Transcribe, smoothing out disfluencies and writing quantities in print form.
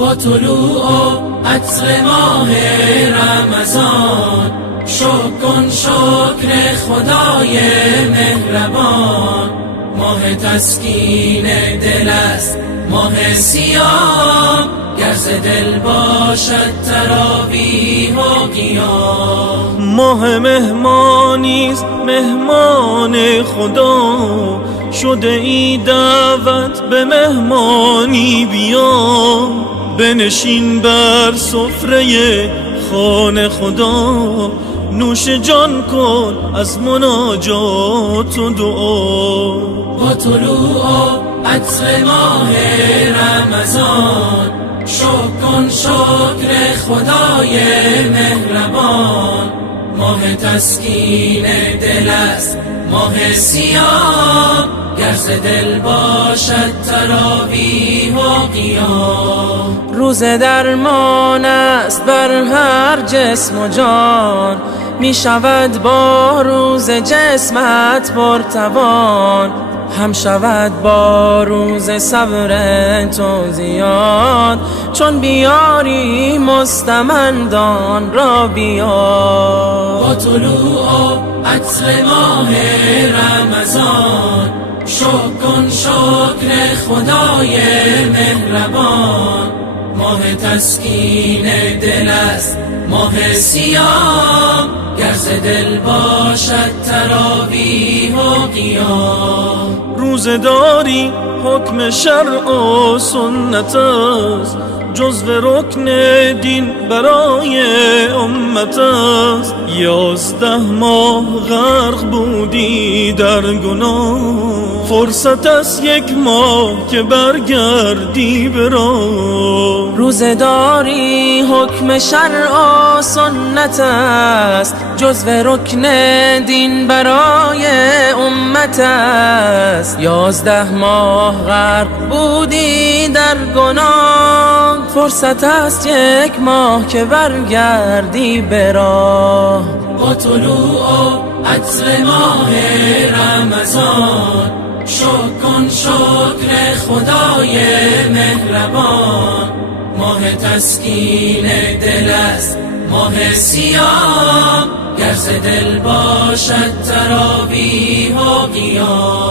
با طلوع عطر ماه رمضان کن شکر خدای مهربان. ماه تسکین دل است ماه صیام، گر ز دل باشد تراویح و قیام. ماه مهمانیست مهمان خدا، شده ای دعوت به مهمانی بیا. بنشین بر سفره خانه خدا، نوش جان کن از مناجات و دعا. با طلوع عطر ماه رمضان کن شکر خدای مهربان. ماه تسکین دل است ماه صیام، گر ز دل باشد تراویح و قیام. روز درمان است بر هر جسم و جان، می شود با روز جسمت پرتوان. هم شود با روز صبر تو زیاد، چون بیاری مستمندان را بیار. با طلوع عطر ماه رمضان کن شکر خدای مهربان. ماه تسکین دل است ماه صیام، گر ز دل باشد تراویح و قیام. روزداری حکم شرع و سنت است، جزو رکن دین برای امت است. 11 ماه غرق بودی در گناه، فرصت است 1 ماه که برگردی به راه. روزداری حکم شرع و سنت است، جزو رکن دین برای امت است. 11 ماه غرق بودی در گناه، فرصت است 1 ماه که برگردی به راه. با طلوع عطر ماه رمضان کن شکر خدای مهربان. ماه تسکین دل است ماه صیام، گر ز دل باشد تراویح و قیام.